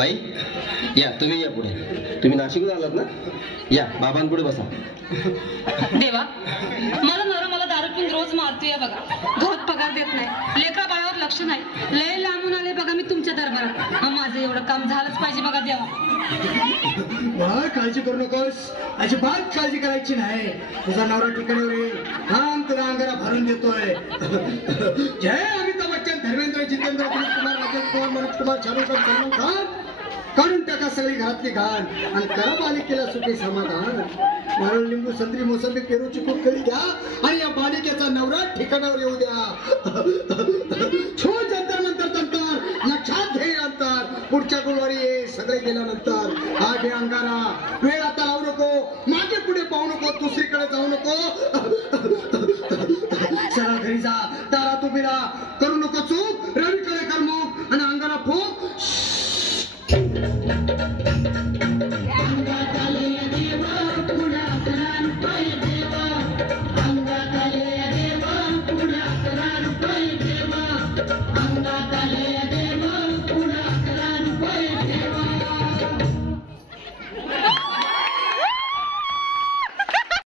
बाई या, तुम्ही या पुढे. तुम्ही नाशिकहून आलात ना? या बाबांपुढे बसा. देवा, माझा नवरा मला दारू पिऊन रोज मारतोय बघा. घरात पगार देत नाही, लेकरा बाळावर लक्ष नाही. लय लांबून आले बघा मी तुमच्या दरबारात. माझं एवढं काम झालंच पाहिजे बघा देवा. काळजी करू नकोस, अजिबात काळजी करायची नाही. तुझा नवरा ठिकाणीवर येईल, थांब तुला अंगारा भरून देतोय. जय अमिताभ बच्चन, धर्मेंद्र, जितेंद्र, दिलीप कुमार, राजेश कुमार, मनोज कुमार, शाहरुख खान, सलमान खान. काढून टाका सगळी घरातली घाण आणि करा मालिकेला सुखी समाधान. नारळ, लिंबू, संत्री, मोसंबी, पेरू, चिकू करी घ्या आणि या मालिकेचा नवरा ठिकाणावर येऊ द्या. छो जंतर मंतर तंतर, लक्षात घे अंतर. पुढच्या गुरुवारी ये, सगळे गेल्यानंतर हा घे अंगारा. वेळ आता लावू नको, मागे पुढे पाहू नको, दुसरीकडे जाऊ नको. सरळ घरी जा, दारात उभी राहा, करू नको चूक. रवी